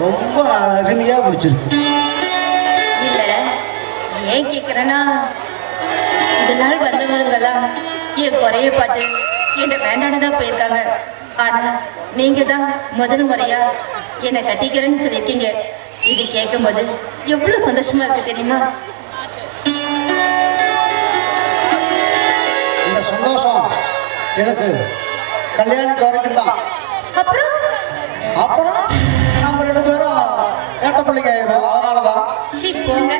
ரொம்ப அருமையாக பிடிச்சிருக்கு. இல்லை ஏன் கேட்குறேன்னா, இந்த நாள் வந்தவங்கெல்லாம் என் குறைய பார்த்து என்னை வேண்டானதான் போயிருக்காங்க. ஆனால் நீங்கள் தான் முதல் முறையா என்னை கட்டிக்கிறேன்னு சொல்லியிருக்கீங்க. இது கேட்கும்போது எவ்வளோ சந்தோஷமா இருக்கு தெரியுமா? இந்த சந்தோஷம் எனக்கு கல்யாணத்துக்கு வரைக்கும் தான். அப்புறம் அப்புறம் நம்ம 2 பேரும் ஏட்ட பிள்ளைங்க ஆயிரும். அதனாலதான் சீ போங்க.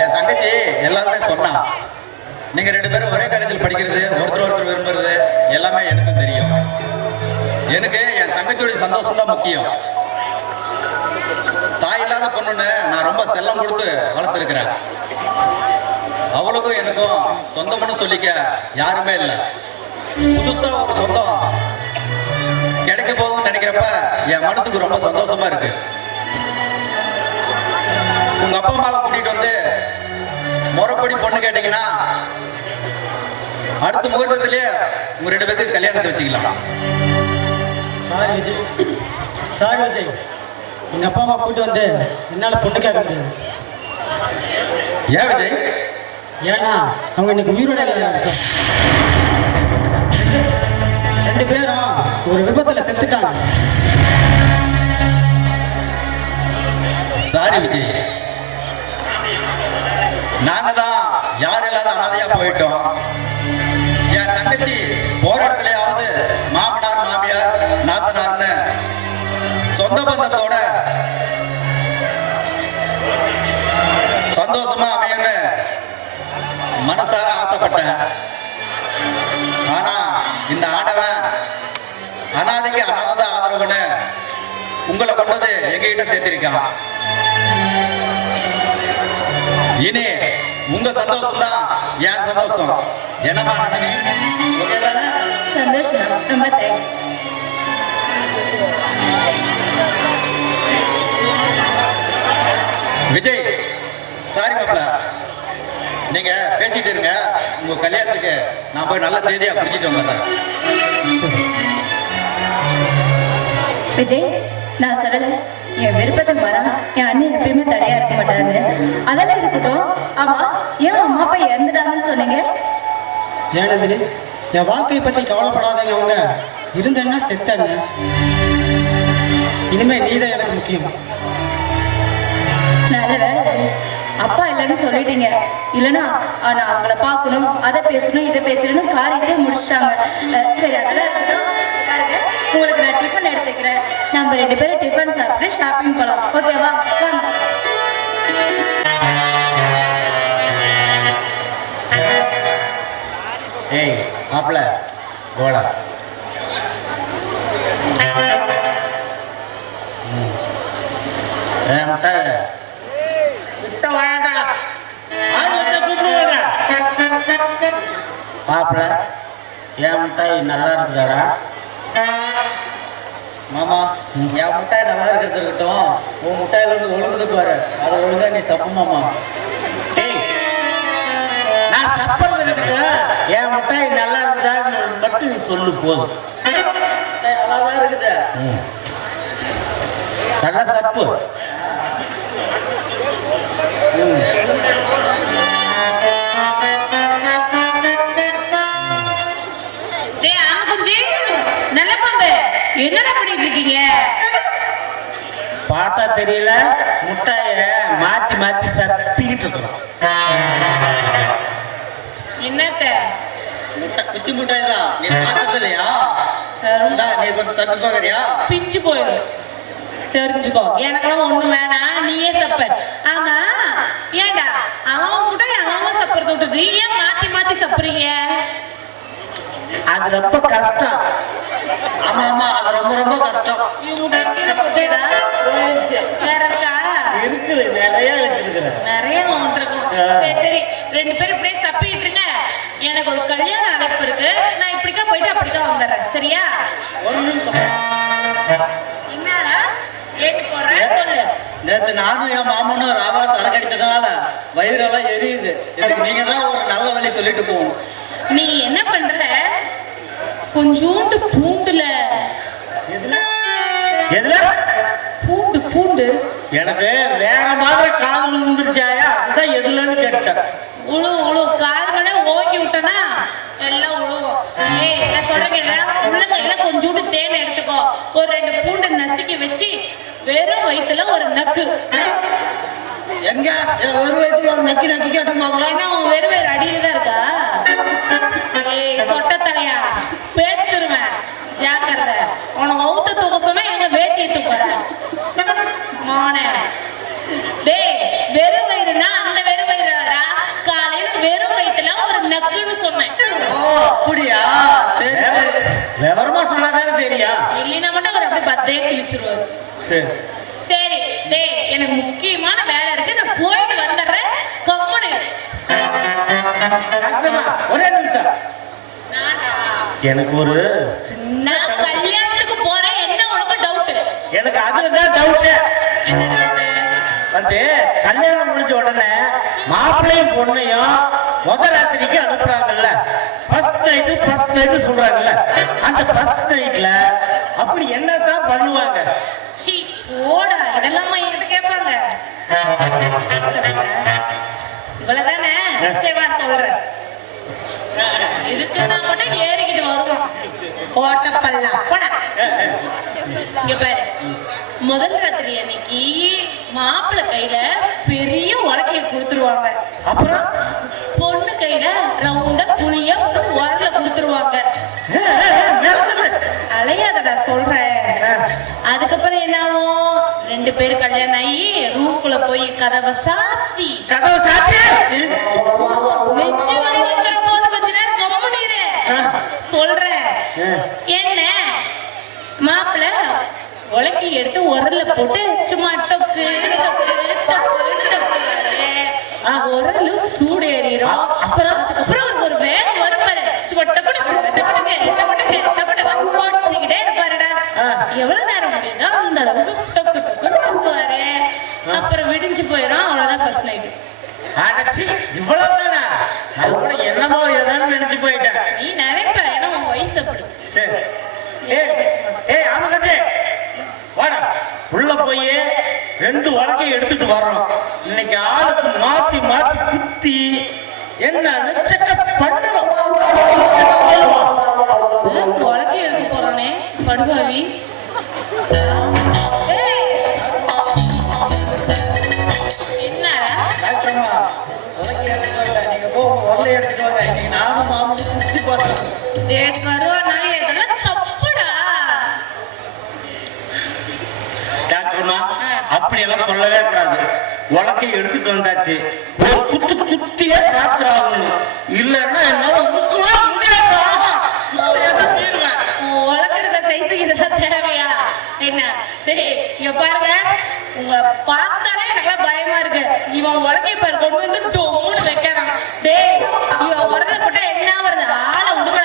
என் தங்கச்சி எல்லாருமே சொன்னா, நீங்க 2 பேரும் ஒரே காலேஜில் படிக்கிறது, ஒருத்தர் விரும்புறது எல்லாமே எனக்கும் தெரியும். எனக்கு என் தங்கச்சியோட சந்தோஷம் தான் முக்கியம். தாய் இல்லாத பொண்ணுன்னு நான் ரொம்ப செல்லம் கொடுத்து வளர்த்துருக்கிறேன். அவளுக்கும் எனக்கும் சொந்தம்னு சொல்லிக்க யாருமே இல்லை. புதுசா ஒரு சொந்தம் கிடைக்க போகுதுன்னு நினைக்கிறப்ப என் மனசுக்கு ரொம்ப சந்தோஷமா இருக்கு. உங்க அப்பா அம்மாவை கூட்டிட்டு வந்து முறைப்படி பொண்ணு கேட்டீங்கன்னா அடுத்த முகூர்த்தத்திலே உங்க 2 பேருக்கு கல்யாணத்தை வச்சுக்கலாம். சாரி விஜய், சாரி விஜய், எங்க அப்பா அம்மா கூட்டு வந்து என்னால பொண்ணு கேட்க முடியாது. ஏன் விஜய்? ஏன்னா அவங்க இன்னைக்கு உயிரோட இல்லை சார். 2 பேரும் ஒரு விபத்துல செத்துட்டாங்க. சாரி விஜய், நாங்க தான் யார் இல்லாத அனாதையா போயிட்டோம். என் தங்கச்சி போற இடத்துலயாவது மாமனார் மாமியார் நாத்தனார்னு சொந்த பந்தத்தோட சந்தோஷமா அமையன்னு மனசார ஆசைப்பட்டேன். ஆனா இந்த ஆண்டவன் அனாதைக்கு அனாதை ஆதரவுன்னு உங்களை கொண்டது எங்ககிட்ட சேர்த்திருக்கான். இனி உங்க சந்தோஷம் தான் என் சந்தோஷம். என்னமா நந்தினி, ஓகே தானே? சந்தோஷம், ரொம்ப தேங்க்ஸ். விஜய், சாரி மாப்பிள்ள, நீங்க பேசிட்டு இருங்க. உங்க கல்யாணத்துக்கு நான் போய் நல்ல தேதியா பிடிச்சிட்டு வந்துடுறேன். விஜய், நான் சொல்லல என் விருப்பத்துக்கு வரா என் அண்ணன் எப்பயுமே தடையா இருக்க மாட்டாருன்னு. அதெல்லாம் இருக்கட்டும். ஆமா, ஏன் அம்மா அப்பா இறந்துட்டாங்கன்னு சொன்னீங்க? ஏன் நந்தினி, என் வாழ்க்கையை பத்தி கவலைப்படாதவங்க அவங்க. இருந்தேன்னா செத்தேன்னு. இனிமே நீதான் எனக்கு முக்கியம். நல்ல வேலை விஜய், அப்பா இல்லைன்னு சொல்லிட்டீங்க. இல்லைன்னா நான் அவங்கள பார்க்கணும், அதை பேசணும், இதை பேசணும்னு காரியத்தையே முடிச்சிட்டாங்க. சரி, அதெல்லாம் இருக்கட்டும். பாருங்க, உங்களுக்கு நான் டிஃபன் எடுத்து வைக்கிறேன். நம்ம 2 பேரும் டிஃபன் சாப்பிட்டு ஷாப்பிங் போகலாம். ஓகேவா? வாங்க. ஏய் மாப்பிள்ள, போடா. மாப்பிள்ள, என் மிட்டாய் நல்லா இருக்குதாடா? மாமா, என் முட்டாய் நல்லா இருக்கிறது இருக்கட்டும், உன் முட்டாயில இருந்து ஒழுகுது பாரு, அதை ஒழுங்கா நீ சப்பு மாமா. டேய், நான் சப்பறது இருக்கு. என் மிட்டாய் நல்லா இருக்குதான்னு மட்டும் நீ சொல்லு போதும். முட்டாய் நல்லா தான் இருக்குது. நல்லா சப்பு. என்னடா பண்ணிட்டு இருக்கீங்க? பார்த்தா தெரியல, முட்டாய மாத்தி மாத்தி சப்பிக்கிட்டு இருக்கிறோம். என்னத்த? முட்டை குச்சி முட்டாய் தான், நீ பார்த்தது இல்லையா? நீ கொஞ்சம் சப்பி பார்க்கறியா? பிஞ்சு போயிடும், தெரிஞ்சுக்கோ. எனக்கெல்லாம் ஒண்ணு வேணாம், நீயே சப்ப. ஆமா, ஏண்டா அவன் முட்டாய் அவன் சப்புறத விட்டுட்டு ஏன் மாத்தி மாத்தி சப்புறீங்க? அது ரொம்ப கஷ்டம். ஆமா ஆமா, அது ரொம்ப ரொம்ப கஷ்டம். இவங்க போட்டேடா வேற இருக்கா? இருக்குது, நிறைய வச்சிருக்கிறேன். நிறைய வந்துருக்கும். சரி சரி, 2 பேரும் இப்படியே சப்பிட்டு இருங்க. எனக்கு ஒரு கல்யாண அழைப்பு இருக்கு. நான் இப்படிக்கா போயிட்டு அப்படிக்கா வந்துடுறேன். சரியா? ஒரு நிமிஷம். என்னடா கேட்டு போறேன், சொல்லு. நேற்று நானும் என் மாமனும் ராவா சரக்கு அடிச்சதுனால வயிறெல்லாம் எரியுது. இதுக்கு நீங்க தான் ஒரு நல்ல வழி சொல்லிட்டு போகணும். நீ என்ன பண்ற? கொஞ்சோண்டு பூண்டுல. எதுல? பூண்டு பூண்டு. எனக்கு வேற மாதிரி காதல் விழுந்துருச்சாயா, அதுதான் எதுலன்னு கேட்டேன். உழு காதுல ஓக்கி விட்டனா எல்லாம் உழுவும். ஏய், நான் சொல்றேன், உள்ளங்கையில கொஞ்சோண்டு தேன் எடுத்துக்கோ. ஒரு 2 பூண்டு நசுக்கி வச்சு வெறும் வயிற்றுல ஒரு நக்கு. எங்க ஒரு வயசுல ஒரு நக்கி நக்கி கேட்டுமாவா? ஏன்னா உன் வெறும் வேறு அடியில தான் இருக்கா? ஏய் சொட்ட தலையா, பேத்துருவேன், ஜாக்கிரதை. உனக்கு அவுத்த தூக்க சொன்னா எங்க வேட்டி தூக்குற மோனே. டேய், வெறும் வயிறுனா அந்த வெறும் வயிறுடா. காலையில வெறும் வயிற்றுல ஒரு நக்குன்னு சொன்னேன். ஓ அப்படியா? சரி சரி, விவரமா சொன்னாதானே தெரியும். இல்லைன்னா மட்டும் அவர் அப்படி 10 கிழிச்சிருவாரு. சரி டேய், எனக்கு முக்கியமான வேலை இருக்கு, நான் போயிட்டு வந்துடுறேன். கம்முனு ஒரே நிமிஷம். நானா? எனக்கு ஒரு நான் கல்யாணத்துக்கு போறேன். என்ன உனக்கு டவுட்? எனக்கு அதுலதான் டவுட். வந்து கல்யாணம் முடிஞ்ச உடனே மாப்பிள்ளையும் பொண்ணையும் முதல் ராத்திரிக்கு அனுப்புறாங்கல்ல, ஃபர்ஸ்ட் நைட்டு சொல்றாங்கல்ல, அந்த ஃபர்ஸ்ட் நைட்ல அப்படி என்னதான் பண்ணுவாங்க? சீ போடா, இதெல்லாம் என்கிட்ட கேட்பாங்க. சொல்லுங்க, இவ்வளவுதானே? சரி வா சொல்றேன். இருக்குன்னா மட்டும் ஏறிக்கிட்டு வருவோம். ஓட்டப்பல்லாம் போடா. இங்க பாரு, முதல் ராத்திரி அன்னைக்கு மாப்பிள்ளை கையில பெரிய உலக்கைய கொடுத்துருவாங்க. அப்புறம் பொண்ணு கையில ரவுண்டா புளிய ஒரு உரல கொடுத்துருவாங்க. அலையாதடா சொல்றேன். அதுக்கப்புறம் என்ன ஆகும்? 2 பேரும் கல்யாணம் ஆகி ரூம்குள்ள போய் கதவை சாத்தி நெஞ்சு வலி வந்துற போது கொஞ்ச நேரம் கம்முனிரு சொல்றேன். என்ன மாப்பிள்ளை உலக்கி எடுத்து உரல்ல போட்டு சும்மா டொக்கு டொக்கு டொக்குன்னு டொக்குவாரு. உரலு சூடேறிடும். அதுக்கப்புறம் ஒரு வேகம் வரும் பாரு. சும்மா டொக்கு டொக்கு போட்டுக்கிட்டே இருப்பாருடா. எவ்வளவு நேரம் முடியுதோ அந்த அளவுக்கு டொக்கு டொக்கு டொக்குவாரு. அப்புறம் விடிஞ்சு போயிடும். அவ்வளவுதான் ஃபர்ஸ்ட் நைட். இவ்வளவுதானா? என்னமோ ஏதாவது நினைச்சு போயிட்டேன். நீ நினைப்ப, ஏன்னா உன் வயசு அப்படி. சரி, ஆமாக்கே வாடா, உள்ள போய் 2 வழக்கையும் எடுத்துட்டு வரணும். இன்னைக்கு ஆளுக்கு மாத்தி மாத்தி குத்தி என்னன்னு செக்கப் பண்ணணும். உலக்கை எடுக்க போறோனே படுபாவி. என்னடா நீங்க போ, உரலை எடுத்துட்டு வாங்க. இன்னைக்கு நானும் மாமனும் குத்தி பார்த்தோம். கருவானா, இதெல்லாம் தப்புடா. டாக்டர்மா, அப்படி எல்லாம் சொல்லவே கூடாது. உலக்கை எடுத்துட்டு வந்தாச்சு, ஒரு குத்து குத்தியே டாக்டர் ஆகணும். இல்லைன்னா என்னால முடியாது. உலகிற சைஸுக்கு இதெல்லாம் தேவையா என்ன? இங்க பாருங்க, உங்களை பார்த்தாலே எனக்கு பயமா இருக்கு. இவன் உலகை பாரு கொண்டு வந்து டொம்முன்னு வைக்கிறான். டேய், இவன் உரல போட்டா என்ன வருது? ஆளை உடுக்கா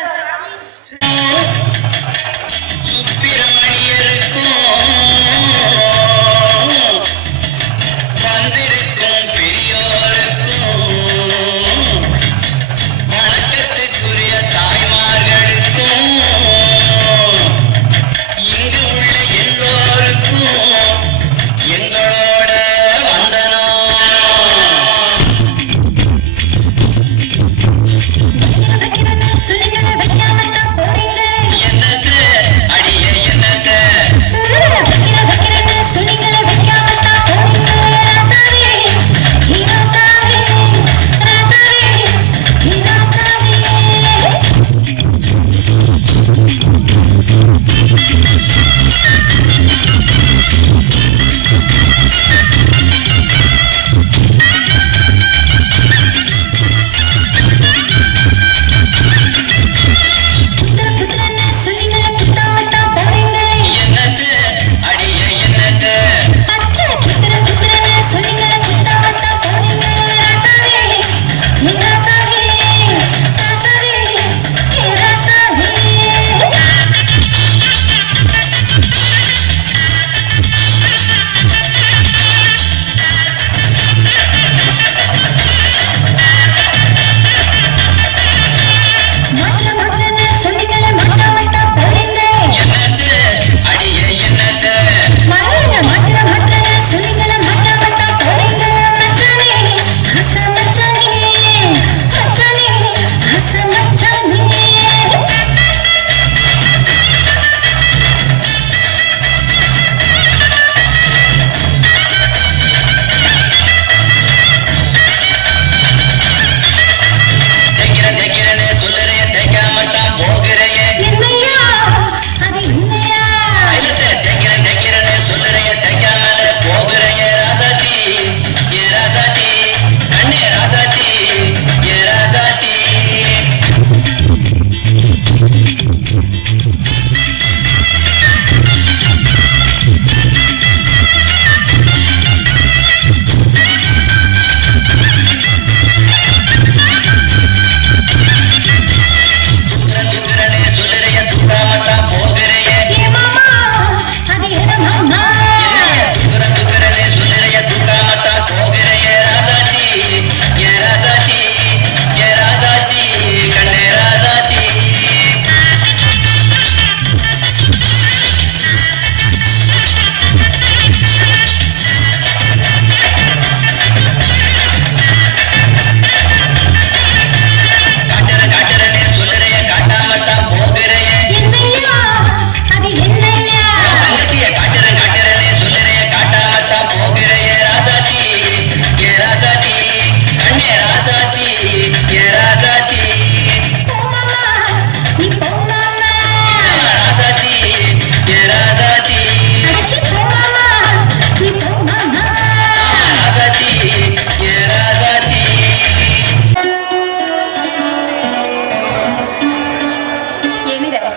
ஏங்க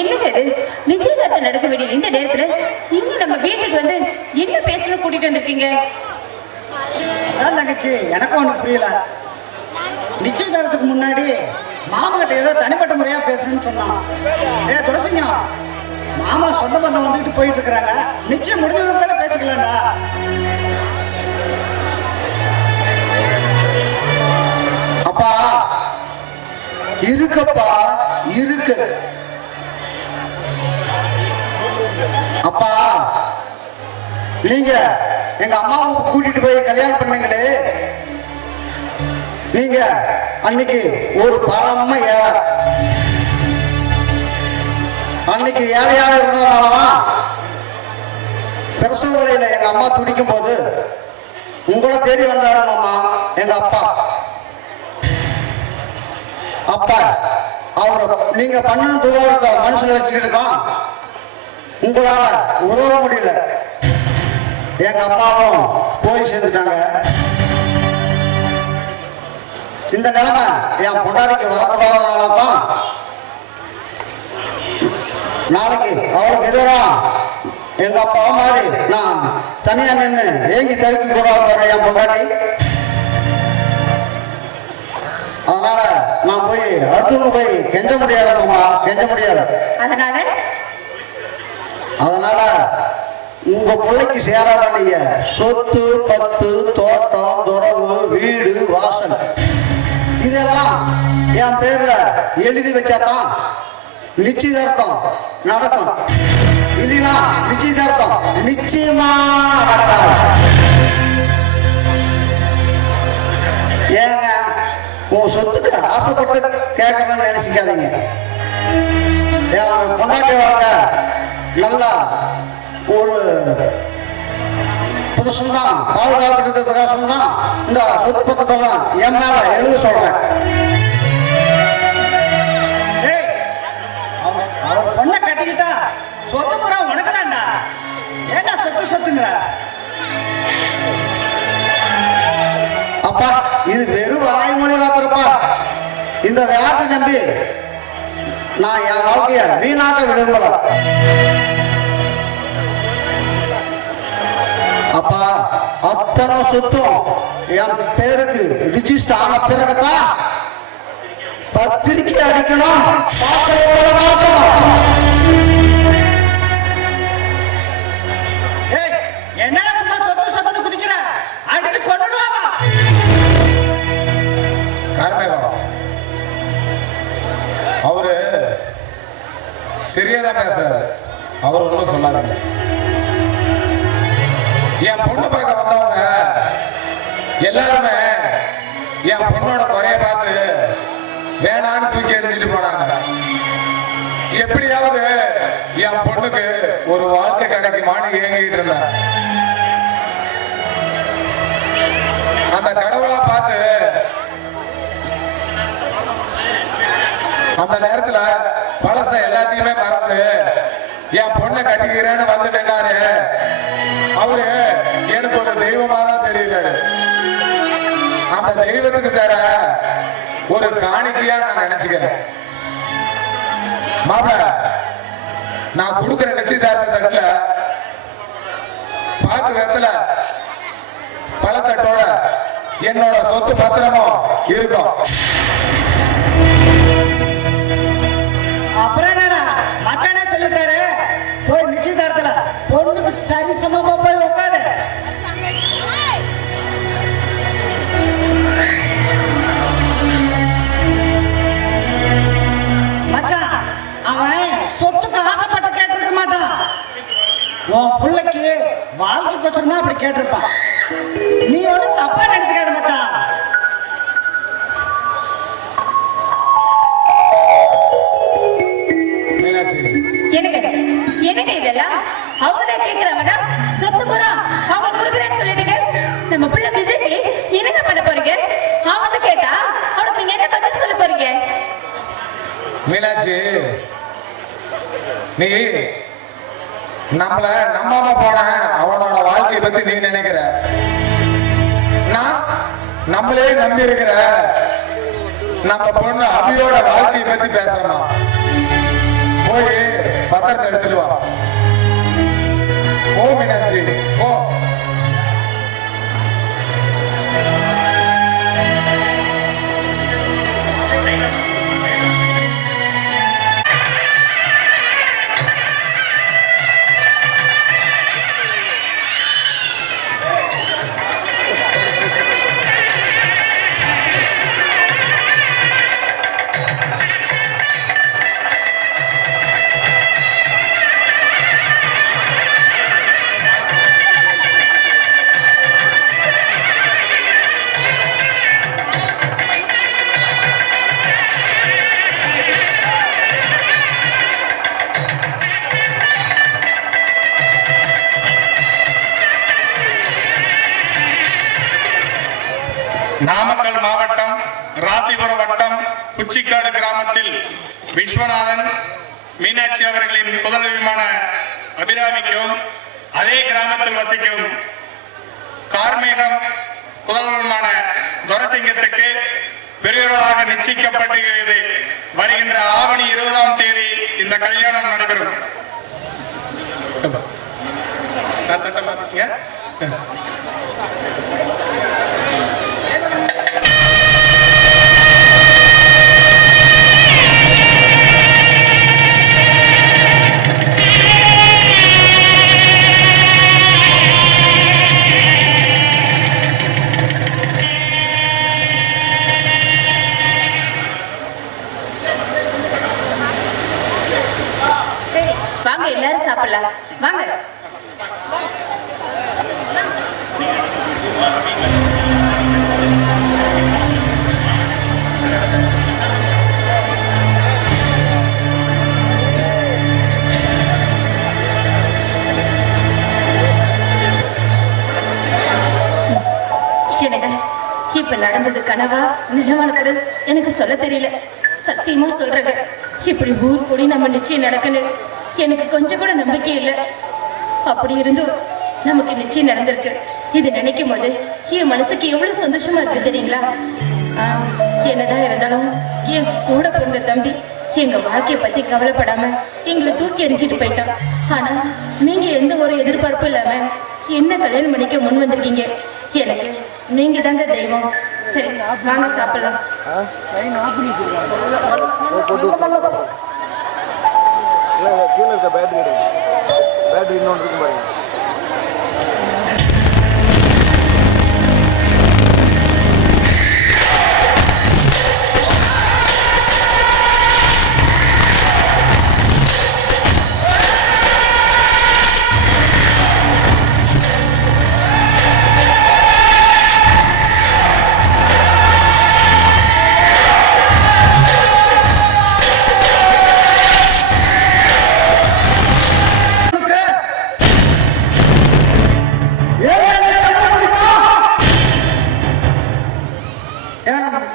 என்னங்க இது நிச்சயதார்த்தம் நடக்க வேண்டிய இந்த நேரத்துல நீங்க நம்ம வீட்டுக்கு வந்து என்ன பேசணும் கூட்டிட்டு வந்திருக்கீங்க? அதான் தங்கச்சி, எனக்கும் ஒன்றும் புரியல. நிச்சயதாரத்துக்கு முன்னாடி மாமகிட்ட ஏதோ தனிப்பட்ட முறையா பேசணும்னு சொன்னான். துரசிங்கம், மாமா சொந்த பந்தம் வந்துட்டு போயிட்டு இருக்கிறாங்க, நிச்சயம் முடிஞ்ச பேர பேசிக்கலாம்டா. அப்பா இருக்குப்பா இருக்கு. அப்பா நீங்க எங்க அம்மாவை கூட்டிட்டு போய் கல்யாணம் பண்ணீங்களே, நீங்க அன்னைக்கு ஒரு பரம ஏழை. அன்னைக்கு ஏழையாக இருந்ததுனாலவா பிரசவ வலையில எங்க அம்மா துடிக்கும் போது உங்களை தேடி வந்தாராம் அம்மா எங்க அப்பா. அப்பா அவரை நீங்க பண்ண துவாரத்தை மனசுல வச்சுக்கிட்டு இருக்கோம், உங்களால உதவ முடியல. எங்க அம்மாவும் போய் சேர்ந்துட்டாங்க. இந்த நிலைமை என் பொண்டாட்டிக்கு வரக்கூடாதுனாலதான் நாளைக்கு அவளுக்கு எதிராக எங்க அப்பா மாதிரி நான் தனியா நின்று ஏங்கி தவிக்க கூடாது என் பொண்டாட்டி. அதனால நான் போய் அடுத்தவங்க போய் கெஞ்ச முடியாதுமா, கெஞ்ச முடியாது. அதனால உங்க பிள்ளைக்கு சேர வேண்டிய சொத்து பத்து தோட்டம் துறவு வீடு வாசல் இதெல்லாம் என் பேர்ல எழுதி வச்சாதான் நிச்சயதார்த்தம் நடக்கும். இல்லைன்னா நிச்சயதார்த்தம் நிச்சயமா நடக்காது. ஏங்க உன் சொத்துக்கு ஆசைப்பட்டு கேட்கணும்னு நினைச்சிக்காதீங்க. என் பொண்டாட்டி வாங்க நல்லா ஒரு புதுசும் தான் பாதுகாப்புக்காக தான் இந்த சொத்து பக்கத்தெல்லாம் என் மேல எழுத சொல்றேன். அவர் பொண்ணை கட்டிக்கிட்டா சொத்து புறா உனக்கு தான்டா. ஏண்டா சொத்து சொத்துங்கிற? அப்பா இது வெறும் வாய்மொழி வாக்குறப்பா. இந்த வார்த்தை நம்பி நான் என் வாழ்க்கைய வீணாக்க விரும்பல. அப்பா அத்தனை சொத்தும் என் பேருக்கு ரிஜிஸ்டர் ஆன பிறகுதான் பத்திரிக்கை அடிக்கணும். என்ன சும்மா சொத்து சொத்துன்னு குதிக்கிற? அடிச்சு கொண்டுடுவாமா? கார்மேகம் அவரு சரியாதான் பேசுறாரு. அவர் ஒன்றும் சொல்லாதீங்க. என் பொண்ணு பார்க்க வந்தவங்க எல்லாருமே என் பொண்ணோட குறைய பார்த்து வேணான்னு தூக்கி எறிஞ்சிட்டு போனாங்க. எப்படியாவது என் பொண்ணுக்கு ஒரு வாழ்க்கை கிடைக்குமான்னு ஏங்கிட்டு இருந்தேன். அந்த கடவுளை பார்த்து அந்த நேரத்துல பழச எல்லாத்தையுமே மறந்து என் பொண்ணை கட்டிக்கிறேன்னு வந்து நின்னாரு. அவரு எனக்கு ஒரு தெய்வமா தான் தெரியுறாரு. அந்த தெய்வத்துக்கு தர ஒரு காணிக்கையா நான் நினைச்சுக்கிறேன். மாப்பிள்ள நான் கொடுக்கிற நிச்சயதார்த்த தட்டுல பாக்கு வெத்தல பழத்தட்டோட என்னோட சொத்து பத்திரமும் இருக்கும். அப்புறம் என்னடா மச்சானே சொல்லிட்டாரு, போய் நிச்சயதார்த்தல பொண்ணுக்கு சரி சமமா போய் உட்காரு. மச்சான் அவன் சொத்துக்கு ஆசைப்பட்டு கேட்டிருக்க மாட்டான். உன் பிள்ளைக்கு வாழ்க்கை கொச்சம் தான் அப்படி கேட்டிருப்பான். நீ ஒன்றும் தப்பா நினைச்சுக்காத மச்சான். என்னங்க இதெல்லாம்? அவங்கதான் கேக்குறாங்கடா சொத்து பூரா அவங்க கொடுக்குறேன்னு சொல்லிட்டீங்க. நம்ம பிள்ளை விஜய்க்கு என்னங்க பண்ண போறீங்க? அவங்க கேட்டா அவனுக்கு நீங்க என்ன பதில் சொல்ல போறீங்க? மீனாட்சி, நீ நம்மள நம்பாம போன அவனோட வாழ்க்கையை பத்தி நீ நினைக்கிற. நான் நம்மளே நம்பி இருக்கிற நம்ம பொண்ணு அபியோட வாழ்க்கையை பத்தி பேசணும். பத்திரத்தை எடுத்துட்டு வா. போ மீனாட்சி போ. நாமக்கல் மாவட்டம் ராசிபுரம் வட்டம் குச்சிக்காடு கிராமத்தில் விஸ்வநாதன் மீனாட்சி அவர்களின் புதல்விமான அபிராமிக்கும் அதே கிராமத்தில் வசிக்கும் கார்மேகம் புதல்வருமான துரசிங்கத்துக்கு பெரியவர்களாக நிச்சயிக்கப்பட்டிருக்கிறது. வருகின்ற ஆவணி 20ஆம் தேதி இந்த கல்யாணம் நடைபெறும். சரி வாங்க எல்லாரும் சாப்பிடலாம் வாங்க. எனக்கு இப்ப நடந்தது கனவா நிலவான கூட எனக்கு சொல்ல தெரியல. சத்தியமா சொல்றேங்க, இப்படி ஊர் கூடி நம்ம நிச்சயம் நடக்குன்னு எனக்கு கொஞ்சம் கூட நம்பிக்கை இல்லை. அப்படி இருந்தும் நமக்கு நிச்சயம் நடந்திருக்கு. இது நினைக்கும் போது என் மனசுக்கு எவ்வளவு சந்தோஷமா இருக்கு தெரியுங்களா? என்னதான் இருந்தாலும் என் கூட பிறந்த தம்பி எங்க வாழ்க்கையை பத்தி கவலைப்படாம எங்களை தூக்கி எறிஞ்சிட்டு போயிட்டான். ஆனா நீங்க எந்த ஒரு எதிர்பார்ப்பும் இல்லாம என்ன கல்யாணம் பண்ணிக்க முன் வந்திருக்கீங்க. எனக்கு நீங்க தாங்க தெய்வம். சரி வாங்க சாப்பிடலாம். கீழே இருக்க பேட்டரி இன்னொன்று இருக்கும் பாருங்க.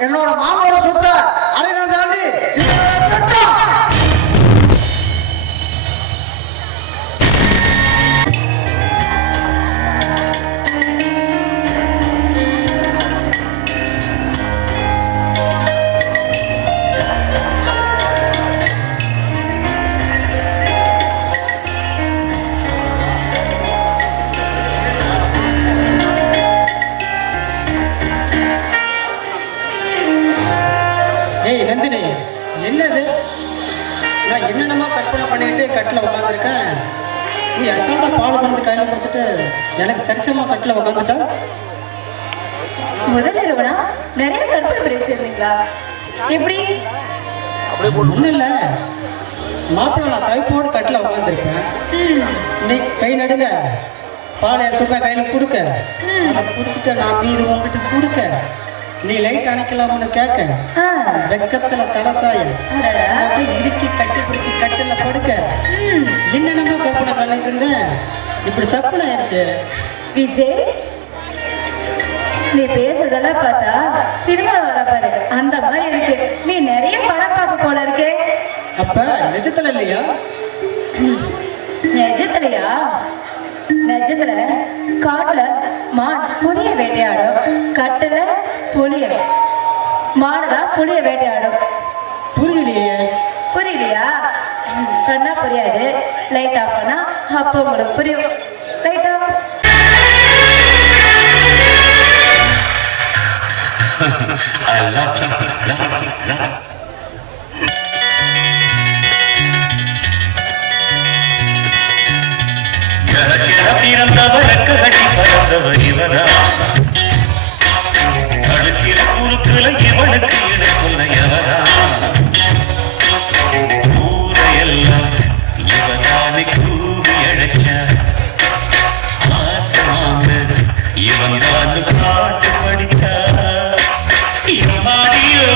என்னோட மாமோட சொத்தை அடையின தாண்டி நந்தினி, என்னது? நான் என்னென்னமோ கற்பனை பண்ணிட்டு கட்டில் உட்காந்துருக்கேன். நீ அசால்ட்டா பால் பண்ணி கையில் கொடுத்துட்டு எனக்கு சரிசமா கட்டில் உட்காந்துட்டா. முதல் இரவுனா நிறைய கற்பனை பண்ணி வச்சிருந்தீங்களா? எப்படி? ஒன்றும் இல்லை, மாப்பிள்ளை நான் தைப்போடு கட்டில் உட்காந்துருக்கேன். நீ கை நடுங்க பால் சும்மா கையில் கொடுக்க, அதை குடிச்சிட்டு நான் மீது உங்ககிட்ட கொடுக்க, நீ லைட் அணைக்கலாம்னு கேட்க, வெக்கத்துல தலசாய இடுக்கி கட்டி பிடிச்சி கட்டில படுக்க, என்னென்னமோ கற்பனை பண்ணிட்டு இருந்தேன். இப்படி சப்புன ஆயிடுச்சு. விஜய், நீ பேசுறதெல்லாம் பார்த்தா சினிமா வர பாரு அந்த மாதிரி இருக்கு. நீ நிறைய படம் பார்க்க போல இருக்கு. அப்ப நிஜத்துல இல்லையா? நிஜத்துலயா? நிஜத்துல காட்டுல மான் புளிய வேட்டையாடும், கட்டுல புளிய மாடுதான் புளிய வேட்டையாடும். புரியலையே. புரியலையா? சொன்னா புரியாது. லைட் ஆஃப் பண்ணா அப்போ உங்களுக்கு புரியும். Light off. பிறந்தவருக்கு கட்டி பறந்தவர் இவரா, கழுக்கிற குறுக்குல இவனுக்கு இட சொல்ல எவரா, ஊரையெல்லாம் இவனானை கூவி அழைச்ச ஆசமாங்க இவன் தான் பாட்டு படித்தா இம்மாடியோ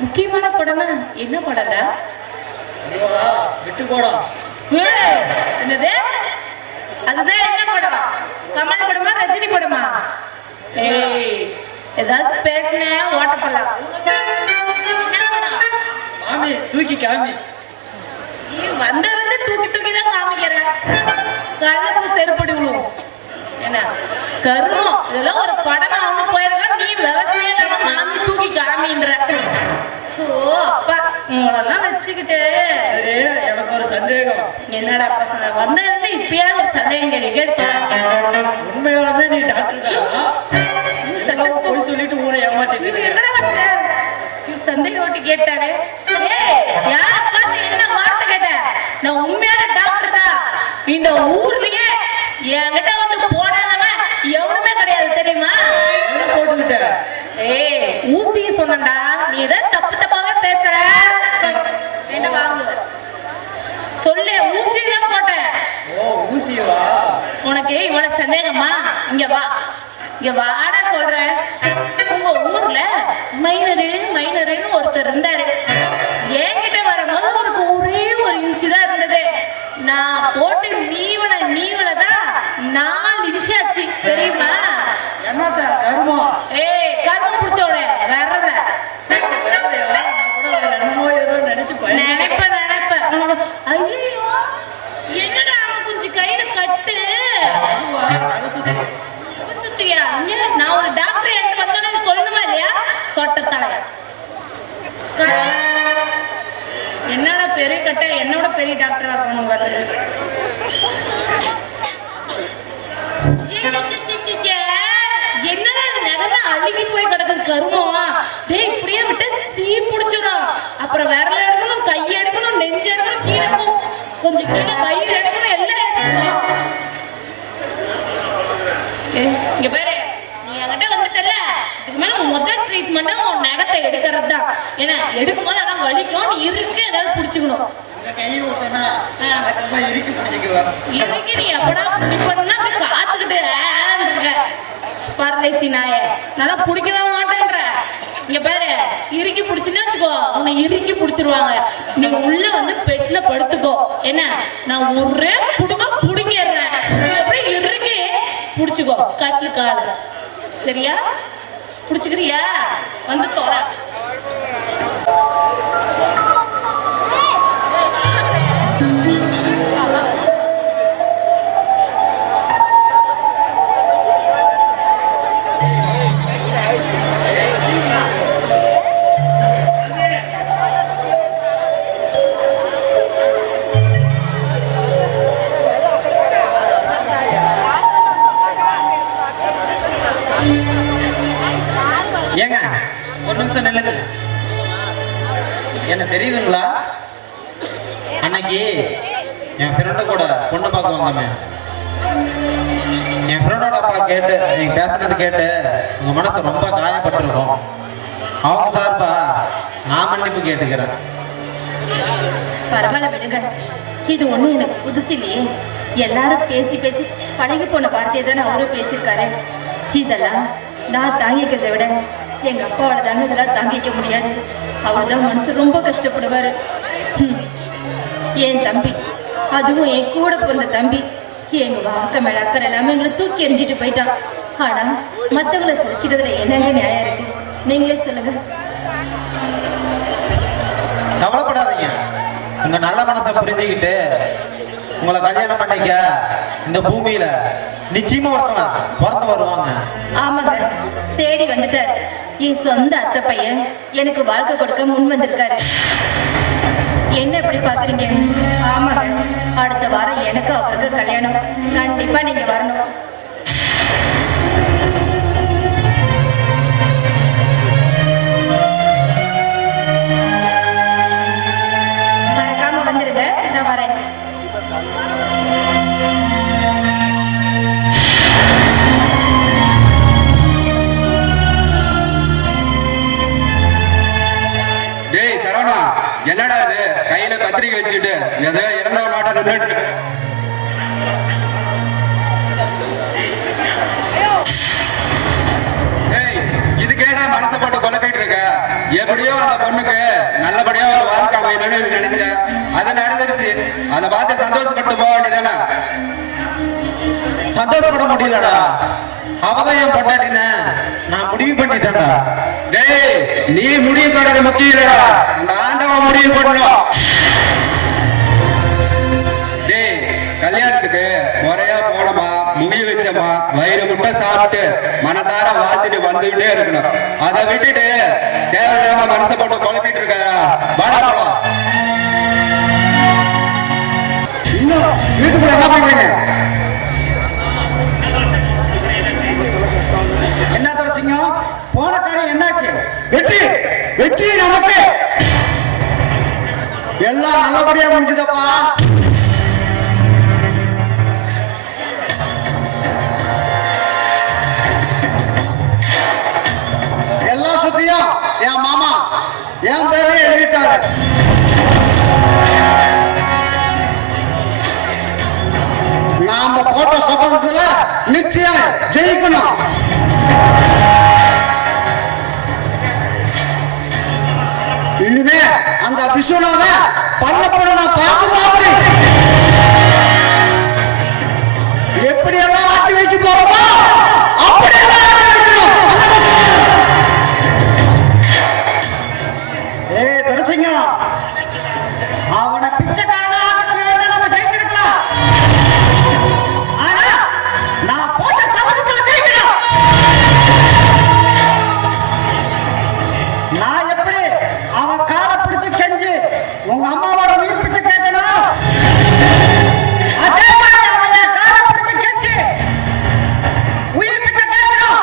முக்கியமான படம்னா என்ன படம்டா? விட்டு போடும். என்னது? அதுதான் என்ன படம்? கமல் படமா ரஜினி படமா? ஏய் ஏதாவது பேசின ஓட்டப்படலாம். என்ன படம்? காமி தூக்கி காமி. நீ வந்ததுல தூக்கி தூக்கி தான் காமிக்கிற. கல்லப்பு செருப்படி விழுவும். என்ன கருமம், இதெல்லாம் ஒரு படம் அவங்க போயிருக்கா, நீ விவசாயம் காமி தூக்கி காமின்ற. சோ அப்பா உங்களெல்லாம் வச்சுக்கிட்டு சரி, எனக்கு ஒரு சந்தேகம். என்னடா பசங்க வந்ததுல இப்பயாவது ஒரு சந்தேகம் கேட்க. உண்மையாலுமே நீ டாக்டர் தானா? போய் சொல்லிட்டு ஊரை ஏமாத்திட்டு இருக்க. என்னடா வச்ச சந்தேகம் ஓட்டி கேட்டாரு. ஏய் யார பார்த்து என்ன வார்த்தை கேட்ட? நான் உண்மையான டாக்டர் தான். இந்த ஊர்லயே என்கிட்ட வந்து போடாதவன் எவனுமே கிடையாது தெரியுமா? என்ன போட்டுக்கிட்ட? ஏய் ஊசி சொன்னடா, நீ ஏதோ தப்பு தப்பாவே பேசுற. என்ன வாங்கு சொல்லு, ஊசி தான் போட்டேன். ஓ ஊசியவா? உனக்கு இவ்வளவு சந்தேகமா? இங்க வா, இங்க வாடா சொல்றேன். உங்க ஊர்ல மைனருன்னு ஒருத்தர் இருந்தாரு. என்கிட்ட வரும்போது அவருக்கு ஒரே ஒரு இன்ச்சு தான் இருந்தது. நான் போட்டு நீவல தான் 4 இன்ச்சு ஆச்சு தெரியுமா? என்னத்த கருமம்? ஏய் கருமம் பிடிச்சோட வர்றத என்னமோ ஏதோ நினைச்சு நினைப்ப ஐயோ என்னடா அவன் கொஞ்சம் கையில கட்டு சுத்தியா. நான் ஒரு டாக்டர் என்கிட்ட வந்தோன்னு சொல்லணுமா இல்லையா? சொட்டத்தலை என்னடா பெரிய கட்ட, என்னோட பெரிய டாக்டரா இருக்கணும் வருது. என்னடா இது நகர அழுகி போய் கிடக்குது கருமம். டேய் இப்படியே விட்டு தீ பிடிச்சிடும். அப்புறம் விரல எடுக்கணும், கை எடுக்கணும், நெஞ்சு எடுக்கணும், கீழே கொஞ்சம் கீழே வயிறு எடுக்கணும், எல்லாம் எடுக்கணும். இங்க பாரு, நீ என்கிட்ட வந்துட்டல, இதுக்கு மேல முதல் ட்ரீட்மெண்ட் நகத்தை எடுக்கிறது தான். ஏன்னா எடுக்கும் போது ஆனா வலிக்கும், நீ இருக்கு ஏதாவது பிடிச்சுக்கணும். கையை விட்டனா இறுக்கி பிடிச்சிக்குவேன். இறுக்கி நீ எப்படா பிடிப்பா காத்துக்கிட்டு பரதேசி நாய நல்லா பிடிக்கவே மாட்டேன்ற. இங்க பாரு, இறுக்கி பிடிச்சுன்னு வச்சுக்கோ, உன்னை இறுக்கி பிடிச்சிருவாங்க. நீ உள்ள வந்து பெட்ல படுத்துக்கோ. என்ன நான் ஒரே புடிங்கிடுறேன். எப்படி இறுக்கி புடிச்சுக்கோ கட்லு கால. சரியா? புடிச்சுக்கிறியா? வந்து தொலை. ஏங்க ஒரு நிமிஷம் நில்லுங்க. என்ன தெரியுதுங்களா? அன்னைக்கு என் ஃப்ரெண்டு கூட பொண்ணு பார்க்க வந்தோமே, என் ஃப்ரெண்டோட அப்பா கேட்டு நீங்க பேசுனது கேட்டு உங்க மனசு ரொம்ப காயப்பட்டிருக்கும். அவங்க சார்பா நான் மன்னிப்பு கேட்டுக்கிறேன். பரவாயில்ல விடுங்க, இது ஒண்ணு எனக்கு புதுசு இல்லையே. எல்லாரும் பேசி பழகி போன வார்த்தையை தானே அவரும் பேசியிருக்காரு. இதெல்லாம் நான் தாங்கிக்கிறத விட எங்க அப்பாவோட தாங்க இதெல்லாம் தாங்கிக்க முடியாது. அவர் தான் மனசு ரொம்ப கஷ்டப்படுவாரு. என் தம்பி, அதுவும் என் கூட பிறந்த தம்பி, எங்க வாழ்க்கை மேல அக்கறை எல்லாமே எங்களை தூக்கி எறிஞ்சிட்டு போயிட்டான். ஆனா மத்தவங்களை சிரிச்சிட்டதுல என்னங்க நியாயம் இருக்கு? நீங்களே சொல்லுங்க. கவலைப்படாதீங்க, உங்க நல்ல மனசை புரிஞ்சுக்கிட்டு உங்களை கல்யாணம் பண்ணிக்க இந்த பூமியில நிச்சயமா ஒருத்தவங்க பிறந்து வருவாங்க. ஆமாங்க, தேடி வந்துட்டாரு. என் சொந்த அத்தை பையன் எனக்கு வாழ்க்கை கொடுக்க முன் வந்திருக்காரு. என்ன எப்படி பாக்குறீங்க? ஆமாங்க, அடுத்த வாரம் எனக்கு அவருக்கு கல்யாணம். கண்டிப்பா நீங்க வரணும். மறக்காம வந்துருங்க, நான் வரேன். டேய் சரவணா, என்னடா இது கையில கத்திரிக்கை வச்சுக்கிட்டு ஏதோ இறந்த மாட்ட நின்றுட்டு? டேய் இதுக்கேடா மனசை போட்டு கொலைக்கிட்டு இருக்க? எப்படியோ அந்த பொண்ணுக்கு நல்லபடியா ஒரு வாழ்க்கை அமையணும்னு நினைச்சேன். அது நடந்துருச்சு. அதை பார்த்து சந்தோஷப்பட்டு போக வேண்டியதானே? சந்தோஷப்பட முடியலடா. அவதான் என் பொண்டாட்டின நான் முடிவு பண்ணிட்டேன்டா. டேய் நீ முடிவு பண்றது முக்கியம் இல்லடா, அந்த ஆண்டவன் முடிவு பண்ணணும். டேய் கல்யாணத்துக்கு முறையா போனோமா, முடி வச்சோமா, வயிறு முட்டை சாப்பிட்டு மனசார வாழ்த்துட்டு வந்துகிட்டே இருக்கணும். அதை விட்டுட்டு தேவையில்லாம மனசை போட்டு குழப்பிட்டு இருக்காரா? வாடா போலாம். இன்னும் வீட்டுக்குள்ள என்ன பண்றீங்க? என்ன துரசிங்கம், போன காரியம் என்னாச்சு? வெற்றி வெற்றி நமக்கு. எல்லாம் நல்லபடியா முடிஞ்சதப்பா. எல்லா சுத்தியும் என் மாமா என் பேரே எழுதிட்டாரு. நாம போட்ட சபதத்துல நிச்சயம் ஜெயிக்கணும். இனிமே அந்த விஸ்வநாத பள்ளப்பட பார்க்கும் மாதிரி எப்படி எல்லாம் ஆட்டி வைக்க போறோமோ அப்படியெல்லாம் ஆட்டி வைக்கணும். ஏய் துரசிங்கம், அவனை பிச்சைக்காரனா ஆக்குறதுல நம்ம ஜெயிச்சிருக்கலாம். ஆனா நான் போட்ட சபதத்துல ஜெயிக்கணும். நான் எப்படி அவன் காலை பிடிச்சு கெஞ்சி உங்க அம்மாவோட உயிர் பிச்சை கேட்கணும், அதே மாதிரி அவன் என் காலை பிடிச்சு கெஞ்சி உயிர் பிச்சை கேட்கணும்.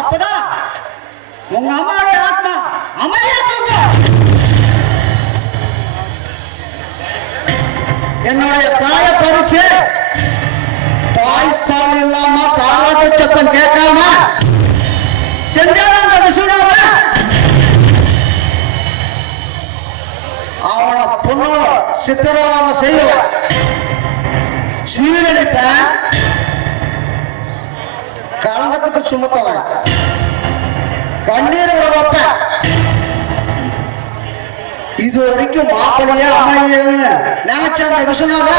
அப்பதான் உங்க அம்மாவுடைய ஆத்மா அமைதியா தூங்கும். என்னுடைய தாய பறிச்சு தாய்ப்பால் இல்லாம தாலாட்டு சத்தம் கேட்காம செஞ்சான அந்த விஸ்வநாத அவனை பொண்ணோட சித்திரவதை செய்யவன், சீரழிப்பேன், கலங்கத்துக்கு சுமத்தவன், கண்ணீர் வைப்பேன். இது வரைக்கும் மாப்பிள்ளையா அமையன்னு நினைச்ச அந்த விஸ்வநாத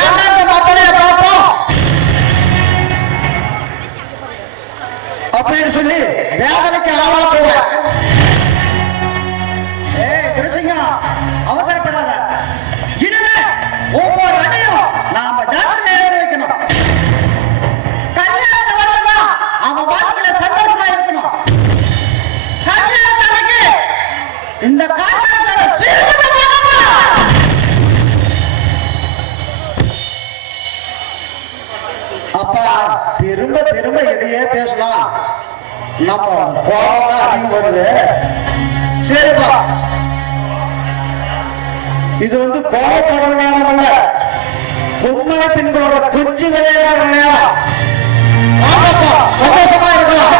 ஏன் அந்த மாப்பிள்ளைய பார்ப்போம் அப்படின்னு சொல்லி வேதனைக்கு ஆளாக்குவேன். ஏய் துரசிங்கம், அவசரப்படாத. இனிமே ஒவ்வொரு அடியும் நாம ஜாக்கிரதையா வைக்கணும். கல்யாணத்தை வரலாம் அவன் வாழ்க்கையில சந்தோஷமா இருக்கணும். கல்யாணத்துக்கு இந்த காரியத்தை சீர்திருத்தம் பண்ணணும். அப்பா திரும்ப திரும்ப இதையே பேசலாம், நம்ம கோபம் தான் அதிகம் வருது. சரிப்பா, இது கோபப்படுற நேரம் அல்ல, பொம்மை பெண்களோட குஞ்சு விளையாடுற நேரம். ஆமாப்பா, சந்தோஷமா இருக்கலாம்.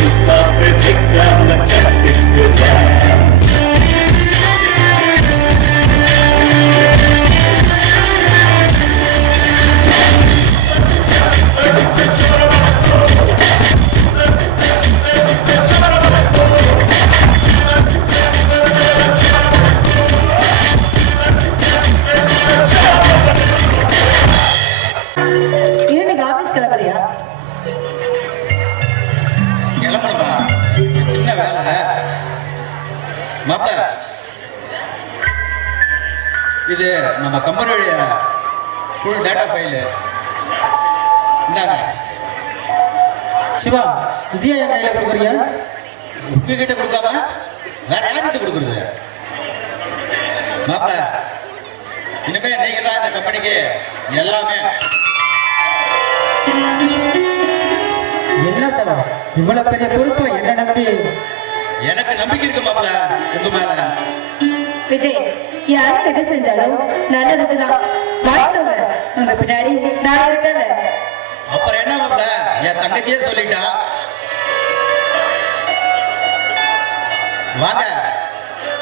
பிரதிக்காம கத்துக்கிறேன். இன்னைக்கு ஆபீஸ் கிளம்பலையா? கிளம்பணுமா? ஒரு சின்ன வேலை. மாப்பிள்ள, இது நம்ம கம்பெனியுடைய ஃபுல் டேட்டா ஃபைலு. இந்தாங்க. சிவா, இதே என் கையில் கொடுக்குறீங்க? உங்ககிட்ட கொடுக்காம வேற யார்கிட்ட கொடுக்குறது? மாப்பிள்ள, இனிமே நீங்க தான் இந்த கம்பெனிக்கு எல்லாமே. என்ன சிவா, இவ்வளவு பெரிய பொறுப்பு என்ன நம்பி? எனக்கு நம்பிக்கை இருக்கு மாப்பிள்ள உங்க மேல. விஜய், யாரும் எது செஞ்சாலும் நல்லதுக்குதான். வாழ்க்கை உங்க பின்னாடி நான் இருக்கல. அப்புறம் என்ன மாப்பிள்ள, என் தங்கச்சியே சொல்லிட்டா. வாங்க,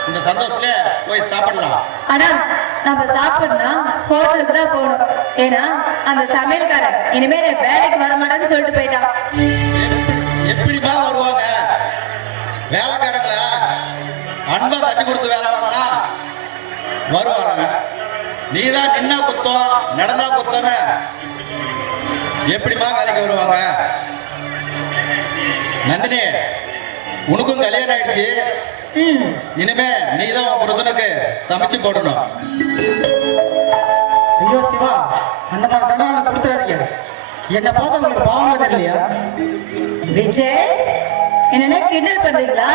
இந்த சந்தோஷத்துல போய் சாப்பிடலாம். ஆனா நம்ம சாப்பிடணும்னா ஹோட்டலுக்கு தான் போகணும். ஏன்னா அந்த சமையல்காரன் இனிமே வேலைக்கு வர மாட்டேன்னு சொல்லிட்டு போயிட்டான். எப்படிமா வருவாங்க? வேலைக்காரங்கள அன்பா தட்டி கொடுத்து வேலை வாங்கினா வருவாங்க. நீதான் நின்னா குத்தம் நடந்தா குத்தம், எப்படிமா வேலைக்கு வருவாங்க? நந்தினி, உனக்கும் கல்யாணம் ஆயிடுச்சு. இனிமே நீதான் உன் புருஷனுக்கு சமைச்சு போடணும். ஐயோ சிவா, அந்த மாதிரி தண்டனை கொடுத்துறாதீங்க. என்னை பார்த்து உங்களுக்கு பாவமா தெரியலையா? விஜய், என்னன்னா கிண்டல் பண்றீங்களா?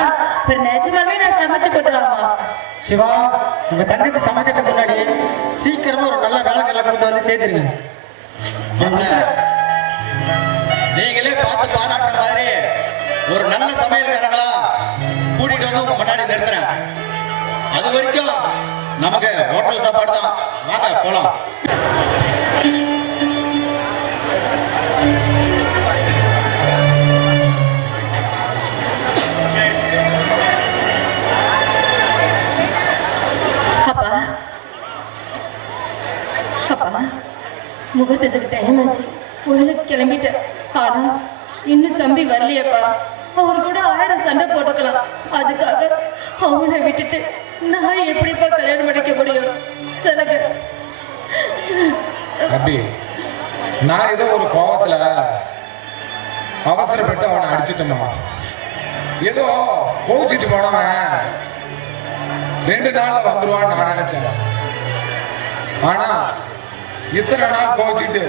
நிஜமாவே நான் சமைச்சு போட்டுருவாமா? சிவா, உங்க தங்கச்சி சமைக்கிறதுக்கு முன்னாடி சீக்கிரமா ஒரு நல்ல வேலைக்கெல்லாம் கொண்டு வந்து சேர்த்துருங்க. நீங்களே பார்த்து பாராட்டுற மாதிரி ஒரு நல்ல சமையல்காரங்களா கூட்டிட்டு வந்து உங்க முன்னாடி நிறுத்துறேன். அது வரைக்கும் நமக்கு ஹோட்டல் சாப்பாடு தான். வாங்க போலாம். அப்பா, அப்பா, முகூர்த்தத்துக்கு டைம் ஆச்சு. கோயிலுக்கு கிளம்பிட்டேன். ஆனா இன்னும் தம்பி வரலையப்பா. அவர் கூட 1000 சண்டை போட்டுக்கலாம். அதுக்காக அவனை விட்டுட்டு நான் எப்படிப்பா கல்யாணம் பண்ணிக்க முடியும்? சொல்லுங்க. அபி, நான் ஏதோ ஒரு கோபத்துல அவசரப்பட்டு அவனை அடிச்சிட்டோமா. ஏதோ கோவிச்சிட்டு போனவன் 2 நாள்ல வந்துருவான்னு நான் நினைச்சேன். ஆனா இத்தனை நாள் கோவிச்சிட்டு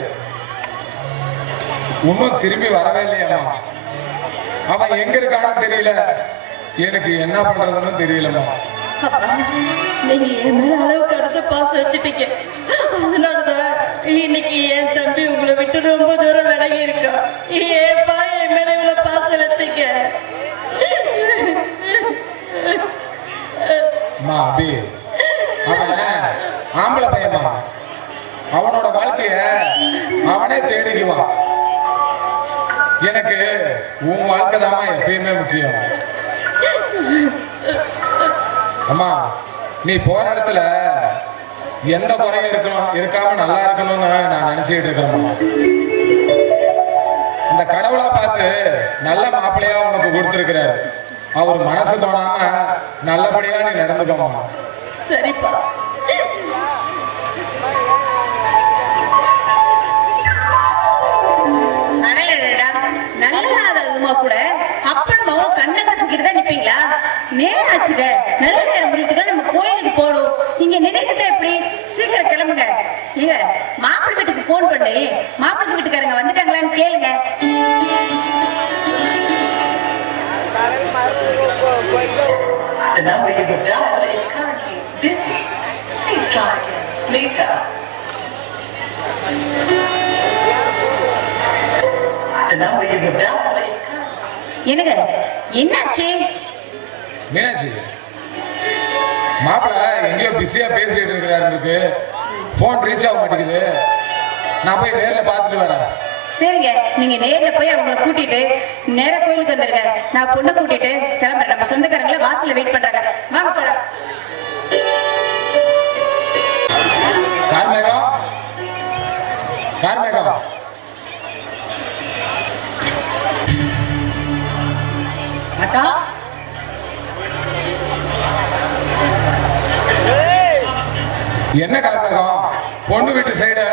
இன்னும் திரும்பி வரவே இல்லையம்மா. அவன் எங்க இருக்கானு தெரியல, எனக்கு என்ன பண்றதுன்னு தெரியலம்மா. அப்பா, நீங்க என் மேல அளவுக்கு அடுத்த பாசம் வச்சுட்டீங்க. அதனாலதான் இன்னைக்கு என் தம்பி உங்களை விட்டு ரொம்ப தூரம் விலகி இருக்கா. ஏப்பா என் மேல இவ்வளவு பாசம் வச்சீங்க? அம்மா அபி, அவன் ஆம்பளை பையமா. அவனோட வாழ்க்கைய அவனே தேடிக்குவான். எனக்கு உன் வாழ்க்கை தான் எப்பயுமே முக்கியம். அம்மா, நீ போற இடத்துல எந்த குறையும் இருக்காம நல்லா இருக்கணும்னு நான் நினைச்சுக்கிட்டு இருக்கிறேன். இந்த கடவுளா பார்த்து நல்ல மாப்பிள்ளையா உனக்கு கொடுத்திருக்கிறாரு. அவர் மனசு தோணாம நல்லபடியா நீ நடந்துக்கோமா. சரிப்பா. நல்ல கூட அப்பளமாவும் கண்ணை கசிக்கிட்டு தான் நிப்பீங்களா? நேரம் ஆச்சுல, நல்ல நேரம் முடித்துக்க நம்ம கோயிலுக்கு போகணும். நீங்க நினைக்கிட்ட எப்படி? சீக்கிரம் கிளம்புங்க. நீங்க மாப்பிள்ளை வீட்டுக்கு போன் பண்ணி மாப்பிள்ளை வீட்டுக்காரங்க வந்துட்டாங்களான்னு கேளுங்க. The number you have dialed is currently busy. Please try again later. The number you have dialed is currently... என்னங்க, என்னாச்சு? மீனாட்சி, மாப்பிள்ள எங்கேயோ பிஸியா பேசிட்டு இருக்கிறாரு. போன் ரீச் ஆக மாட்டேங்குது. நான் போய் நேர்ல பார்த்துட்டு வரேன். சரிங்க, நீங்க நேர்ல போய் அவங்களை கூட்டிட்டு நேரா கோயிலுக்கு வந்துருங்க. நான் பொண்ணை கூட்டிட்டு கிளம்புறேன். நம்ம சொந்தக்காரங்கள வாசல்ல வெயிட் பண்றாங்க. வாங்க போலாம். கார்மேகம் கார்மேகம் மச்சான் என்ன கார்மேகம் பொண்ணு வீட்டு சைடு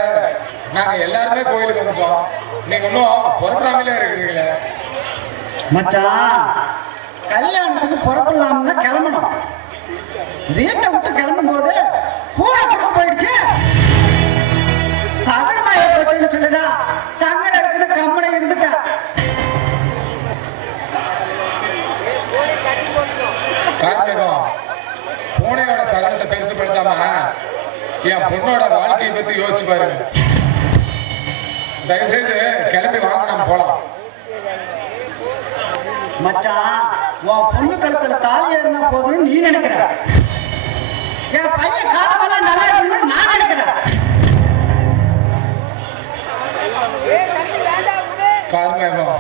நாங்க எல்லாருமே கோயிலுக்கு வந்துட்டோம். நீங்க இன்னும் புறப்படாமலே இருக்கிறீங்களே. மச்சான் கல்யாணத்துக்கு புறப்படலாம்னா கிளம்பணும். வீட்டை விட்டு கிளம்பும் போது பூனை குறுக்க போயிடுச்சு. சகடமாய போச்சுன்னு சொல்லுதான் சங்கட இருக்கிற கம்மனை இருந்துட்டா. கார்மேகம் பூனையோட சகலத்தை பெருசுப்படுத்தாம என் பொண்ணோட வாழ்க்கையை பத்தி யோசிச்சு பாருங்க. தயவுசெய்து கிளம்பி வாங்க, நம்ம போலாம். மச்சான் உன் பொண்ணு கழுத்துல தாலி ஏறினா போதும்னு நீ நினைக்கிற. என் பையன் காலமெல்லாம் நல்லா இருக்கணும்னு நான் நினைக்கிறேன். கார்மேகம்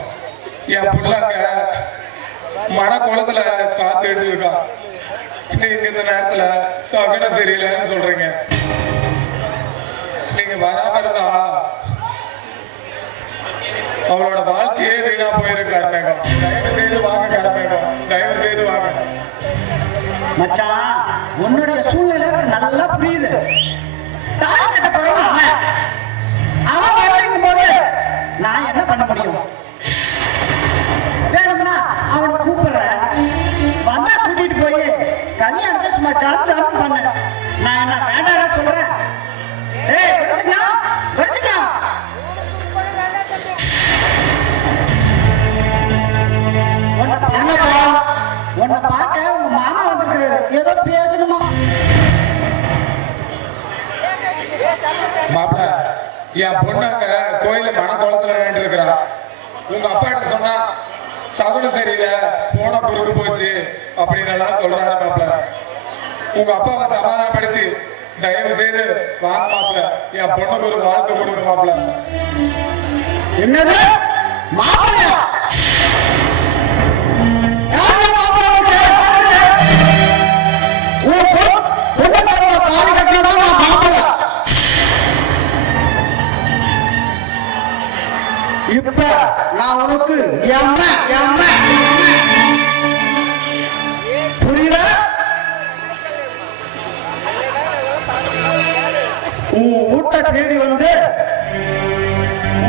என் பிள்ளைங்க மன குளத்துல காத்து எடுத்துருக்கான். நீங்க இந்த நேரத்துல சகனம் சரியில்லைன்னு சொல்றீங்க. நீங்க வராம இருந்தா அவளோட வாழ்க்கையே வீணா போயிருக்கு. கார்மேகம் தயவு செய்து வாங்க. கார்மேகம் தயவு செய்து வாங்க. மச்சான் உன்னுடைய சூழ்நிலை எனக்கு நல்லா புரியுது. தாலி கட்ட போறவன் அவன் வரலைங்கும் போது நான் என்ன பண்ண முடியும்? வேணும்னா அவனை கூப்பிடுறேன். வந்தா கூட்டிட்டு போய் கல்யாணத்தை சும்மா ஜாம் ஜாம் பண்ண. நான் என்ன வேண்டாடா சொல்றேன். ஏய் துரசிங்கம், துரசிங்கம். உன்னை பார்க்க உங்க மாமா வந்திருக்காரு. ஏதோ பேசணுமா? மாப்பிள்ள என் பொண்ணாங்க கோயில மன குளத்துல நின்று இருக்கிறா. உங்க அப்பா கிட்ட சொன்னா சகுனம் சரியில்லை, போன குறுக்கு போச்சு அப்படின்னு எல்லாம் சொல்றாரு. மாப்பிள்ள உங்க அப்பாவை சமாதானப்படுத்தி தயவு செய்து வாங்க மாப்பிள்ள. என் பொண்ணுக்கு ஒரு வாழ்க்கை கொடுங்க மாப்பிள்ள. என்னது மாப்பிள்ளையா? இப்ப நான் உனக்கு புரியல? உன் வீட்டை தேடி வந்து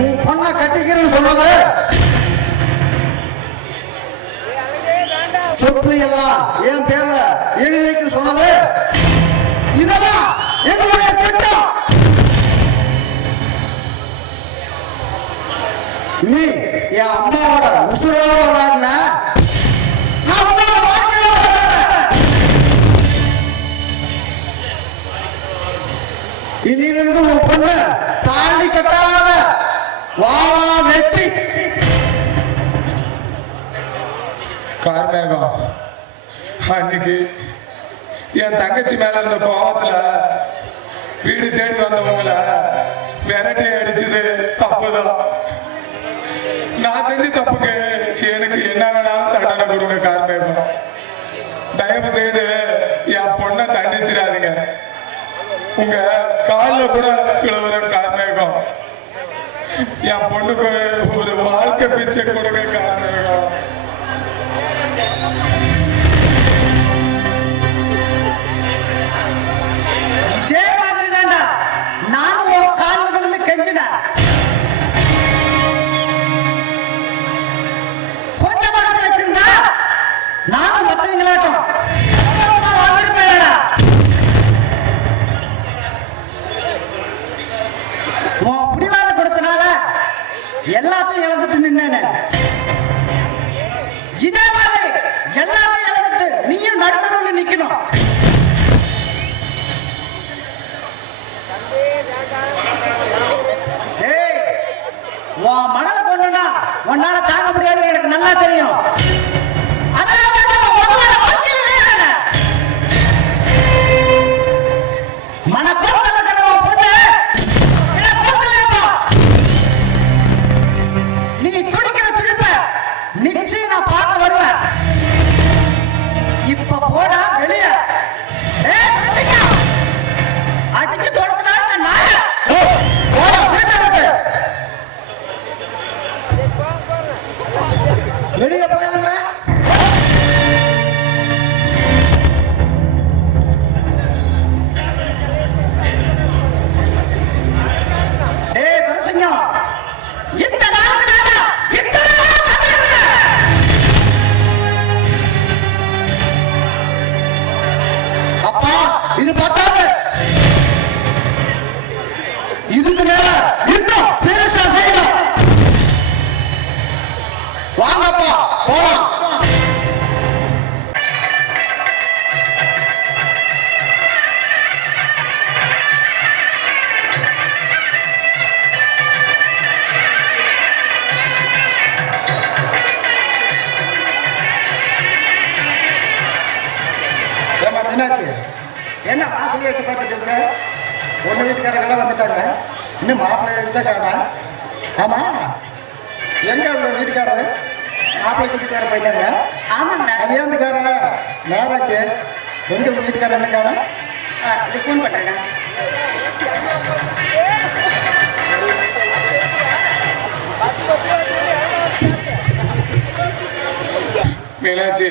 உன் பொண்ணை கட்டிக்கிறேன்னு சொன்னது, சொத்து எல்லாம் என் பேர்ல எழுதி வைக்க சொன்னது, இதெல்லாம் எங்களுடைய திட்டம். நீ என் அம்மாவோட உசுரோட விளையாடின, நான் உன்னோட வாழ்க்கையோட விளையாடுறேன். இனியிலிருந்து உன் பொண்ணு தாலி கட்டாத வாழா வெட்டி. கார்மேகம் அன்னைக்கு என் தங்கச்சி மேல இருந்த கோபத்துல வீடு தேடி வந்தவங்களை விரட்டி அடிச்சது தப்புதான். நான் செஞ்ச தப்புக்கு எனக்கு என்ன வேணாலும் தண்டனை கொடுங்க கார்மேகம். தயவு செய்து என் பொண்ணை தண்டிச்சிடாதீங்க. உங்க காலில் கூட விழுவுற கார்மேகம். என் பொண்ணுக்கு ஒரு வாழ்க்கை பிச்சை கொடுங்க கார்மேகம். இதே மாதிரி தாண்டா நானும் உன் காலில் விழுந்து கெஞ்சினேன். கொஞ்சம் மனசு வச்சிருந்தா நானும் மற்றவங்களாட்டும் வாழ்ந்துருப்பேன்டா. உன் பிடிவாதம் கொடுத்தனால எல்லாத்தையும் இழந்துட்டு நின்னேன். இதே மாதிரி எல்லாத்தையும் இழந்துட்டு நீயும் நடுத்தரவுல நிக்கணும். உன் மகளை கொண்டுனா உன்னால தாங்க முடியாது, எனக்கு நல்லா தெரியும். மன பொண்ணு பார்க்க வருவேன். இப்ப போடா வெளிய. அடிச்சு கொடுத்தா இந்த நாய போடா வீட்டை விட்டு வெளிய போயாங்க. டேய் துரசிங்கம், இந்த நாளுக்கு நாடா இத்தனை நாளா காத்திருக்கிறேன். அப்பா இது பத்தாது, இதுக்கு மேல இன்னும் பெருசா செய்யணும். வாங்கப்பா போலாம். என்னாச்சு? என்ன வாசலே எட்டு பார்த்துட்டு இருக்க? பொண்ணு வீட்டுக்காரங்கெல்லாம் வந்துட்டாங்க, இன்னும் மாப்பிள்ளை எடுத்தா காணா. ஆமா, எங்க உங்க வீட்டுக்காரர்? மாப்பிள்ளை வீட்டுக்காரர் போயிட்டாங்க. ஆமாங்கண்ணா. கல்யாணத்துக்காரன் நேராச்சு, எங்க உங்க வீட்டுக்காரர் என்ன காணா? இது ஃபோன் பண்ணுறேண்ணா. மீனாட்சி,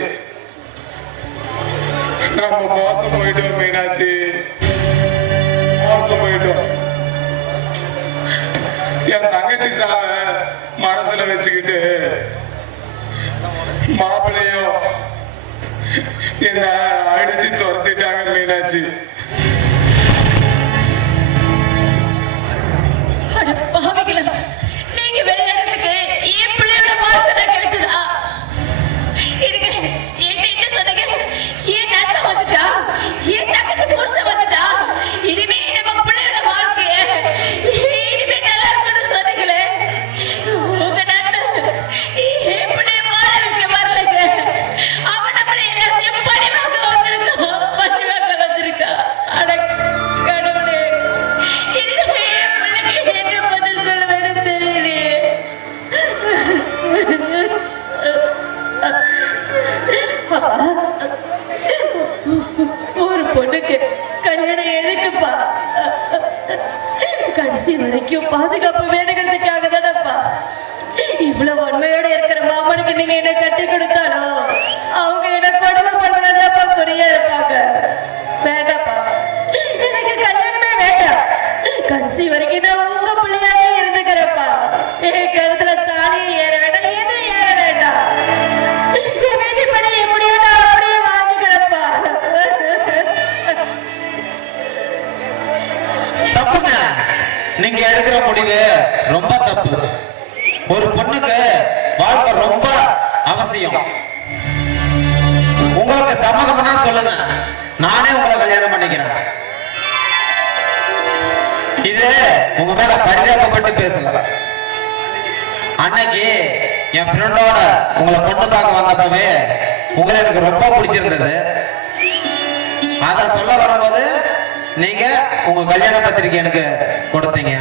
நம்ம மோசம் போயிட்டோம் மீனாட்சி, மோசம் போயிட்டோம். என் தங்கச்சி சாவ மனசுல வச்சுக்கிட்டு மாப்பிள்ளையும் என்ன அடிச்சு துரத்திட்டாங்க மீனாட்சி. அட பாவிகளா, நீங்க விளையாடுறதுக்கு என் பிள்ளையோட வாழ்க்கை தான் கிடைச்சதா? இருங்க, என்ன சொன்னீங்க? என் நண்பன் வந்துட்டா, என் தங்கச்சி புருஷன் வந்துட்டா, இனிமே நம்ம பிள்ளையோட வாழ்க்கைய இனிமே நல்லா இருக்கணும்னு சொன்னீங்களே. உங்க நண்பன் என் பிள்ளைய வாழ வைக்க வரலைங்க. அவன் நம்மளை எல்லாத்தையும் பழிவாங்க வந்திருக்கா. அட கடவுளே, இனிமே என் பிள்ளைக்கு என்ன பதில் சொல்லுவேன்னு தெரியலையே. ஒரு பொண்ணுக்கு கல்யாணம் எதுக்குப்பா? கடைசி வரைக்கும் பாதுகாப்பு வேணுங்கிறதுக்காக தானப்பா. இவ்வளவு உண்மையோட இருக்கிற மாமனுக்கு நீங்க என்ன கட்டி கொடுத்தாலும் அவங்க என்ன கொடுமைப்படுறதாப்பா குறியா இருப்பாங்க. வேண்டாப்பா, எனக்கு கல்யாணமே வேண்டாம். கடைசி வரைக்கும் நான் உங்க பிள்ளையாவே இருந்துக்கிறப்பா. என் கழுத்துல தாலியை ஏற வேண்டாம், எதுவும் ஏற வேண்டாம். என் விதிப்படி எப்படியோ நான் அப்படியே வாங்கிக்கிறப்பா. தப்புங்க, நீங்க எடுக்கிற முடிவு ரொம்ப தப்பு. ஒரு பொண்ணுக்கு வாழ்க்கை ரொம்ப அவசியம். உங்களுக்கு சம்மதம்னா சொல்லுங்க, நானே உங்களை கல்யாணம் பண்ணிக்கிறேன். இது உங்க மேல பரிதாபப்பட்டு பேசல. அன்னைக்கு என் ஃப்ரெண்டோட உங்களை பொண்ணு பார்க்க வந்தப்பவே உங்களை எனக்கு ரொம்ப பிடிச்சிருந்தது. அத சொல்ல வரும்போது நீங்க உங்க கல்யாண பத்திரிக்கை எனக்கு கொடுத்தீங்க,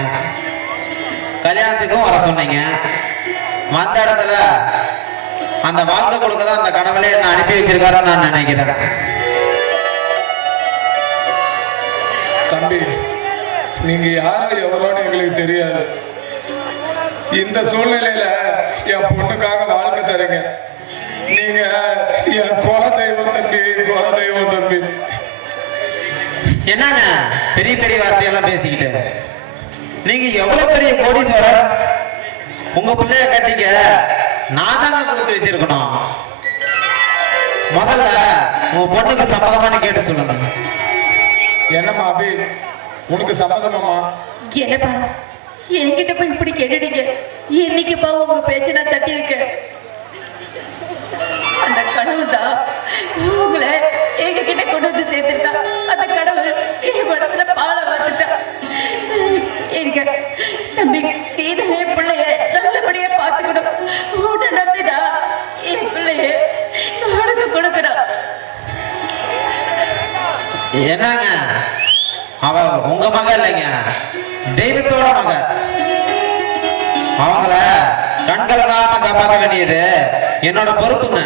கல்யாணத்துக்கும் வர சொன்னீங்க. வந்த இடத்துல அந்த வாழ்க்கை கொடுக்கதான் அந்த கடவுளே என்ன அனுப்பி வச்சிருக்காருன்னு நான் நினைக்கிறேன். தம்பி, நீங்க யாரோ எவரோன்னு எங்களுக்கு தெரியாது. இந்த சூழ்நிலையில என் பொண்ணுக்காக வாழ்க்கை தரீங்க. நீங்க என் குல தெய்வம் தம்பி, குல தெய்வம் தம்பி. என்னங்க பெரிய பெரிய வார்த்தையெல்லாம் பேசிக்கிட்டு? நீங்க எவ்வளவு பெரிய கோடீஸ்வரர். உங்க பிள்ளைய கட்டிக்க நான் தாங்க கொடுத்து வச்சிருக்கணும். முதல்ல உங்க பொண்ணுக்கு சம்மதமானு கேட்டு சொல்லுங்க. என்னம்மா அபி, உனக்கு சம்மதமாமா? என்னப்பா என்கிட்ட போய் இப்படி கேட்டுட்டீங்க? என்னைக்குப்பா உங்க பேச்சை நான் தட்டி இருக்கேன்? அந்த கடவுள் தான் உங்களை எங்க கிட்ட கொண்டு வந்து சேர்த்திருக்கா. அந்த கடவுள் என் மனசுல பால வந்துட்டா. எனக்கு தம்பி, நீதான் என் பிள்ளைய நல்லபடியா பார்த்துக்கணும். உன்னை நம்பிதான் என் பிள்ளைய உனக்கு கொடுக்கணும். என்னங்க, அவ உங்க மக இல்லைங்க, தெய்வத்தோட மக. அவங்கள கண்கலகாம காப்பாற்ற வேண்டியது என்னோட பொறுப்புங்க.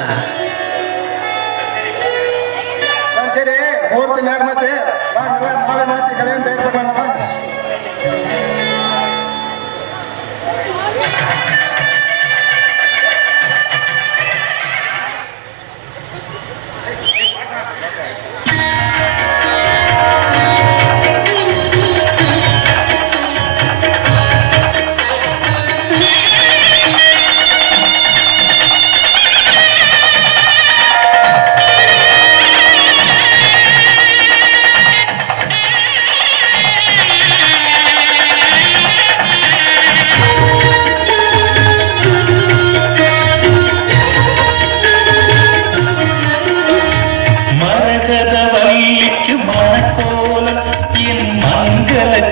சரி சரி, முகூர்த்த நேரமாச்சு, வாங்க மாலை மாத்தி கல்யாணம் தயார் பண்ணலாம்.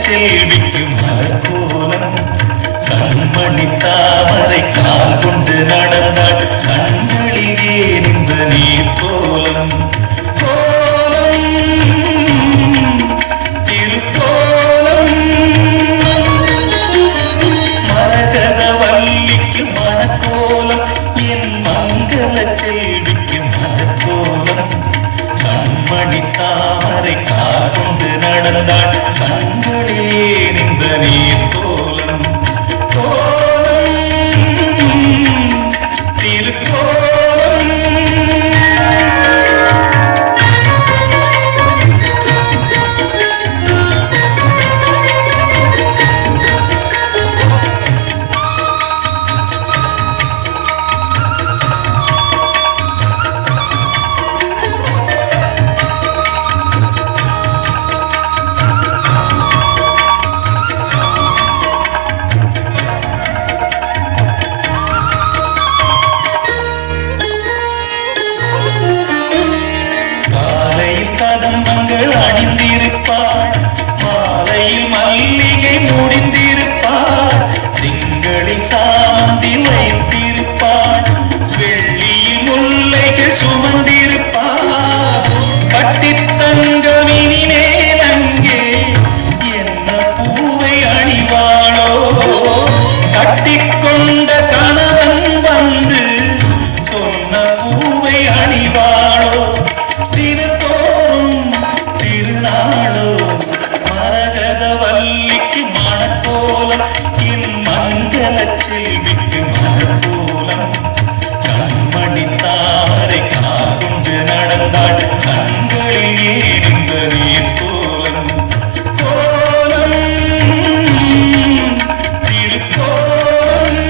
செல்விக்கு மலர்கோலம் கண்மணி தாமரை கால் கொண்டு நடந்தாள் கண்களிலே நின்ற நீர் கோலம் கோலம் திருக்கோலம் மரகத வள்ளிக்கு மணக்கோலம் என் மங்கள செல்விக்கு மலர்கோலம் கண்மணி தாமரை கால் கொண்டு நடந்தாள் கண்களிலே நின்ற நீர் கோலம் கோலம் திருக்கோலம் காலையில் கதம்பங்கள் அணிந்திருப்பாள் மாலையில் மல்லிகை முடிந்திருப்பாள் திங்களில் சாமந்தி வைத்திருப்பாள் வெள்ளியில் முல்லைகள் சுமந்திருப்பாள் கட்டித்தங்கமினி மேலங்கே என்ன பூவை அணிவாளோ கட்டிக்கொண்ட கணவன் வந்து சொன்ன பூவை அணிவாளோ தினத்தோறும் திருநாளோ மரகத வள்ளிக்கு மணக்கோலம் என் மங்கள செல்விக்கு மணக்கோலம் கண்மணி தாமரை கால் கொண்டு நடந்தாள் கண்களிலே நின்ற நீர் கோலம் கோலம் திருக்கோலம்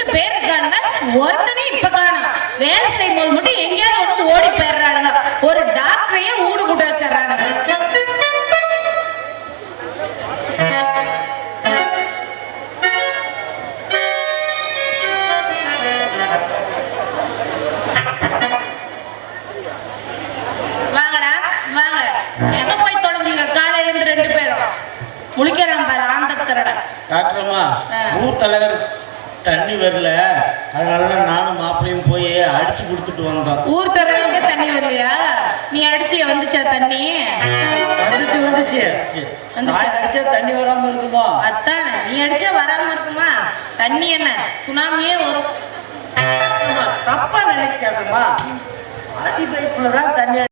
2 பேர் இருக்கானுங்க, ஒருத்தனே இப்ப காணும். வேலை செய்யும் போது மட்டும் எங்கேயாவது ஒண்ணு ஓடி போயிடுறானுங்க. ஒரு டாக்டரையே ஊடு கூட்ட வச்சிடறானுங்க. வாங்கடா வாங்க, எங்க போய் தொலைஞ்சீங்க காலையில இருந்து 2 பேரும்? முழிக்கிறான் பாரு ஆந்தத்திரடா. டாக்டர்மா, ஊர் தலைவர் தண்ணி வரல, அதனாலதான் நானும் மாப்பிளையும் போய் அடிச்சு கொடுத்துட்டு வந்தோம். ஊர் தரவுக்கு தண்ணி வரலையா? நீ அடிச்சு வந்துச்சா தண்ணி? வந்துச்சு. அடிச்சா தண்ணி வராம இருக்குமா? அத்தானே, நீ அடிச்சா வராம இருக்குமா? தண்ணி என்ன சுனாமியே வரும். தப்பா நினைக்காதம்மா, அடி பைப்புல தான் தண்ணி